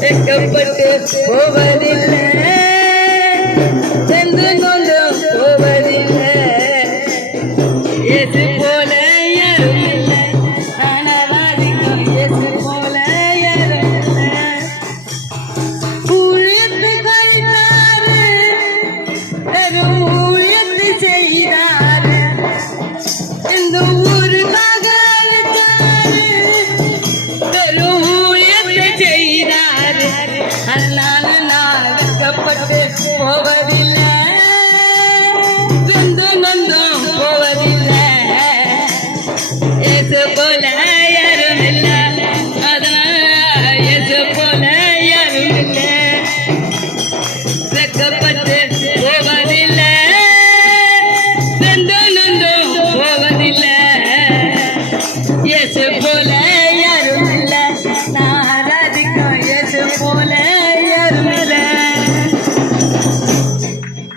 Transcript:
வெட்கப்பட்டு போவதில்லை. சென்று நொந்தும் போவதில்லை. இயேசு போல யாரும் இல்லை அதனால நான் வெட்கப்பட்டு போவதில்லை. நொந்தும் நொந்தும் போவதில்லை. ஏசு போல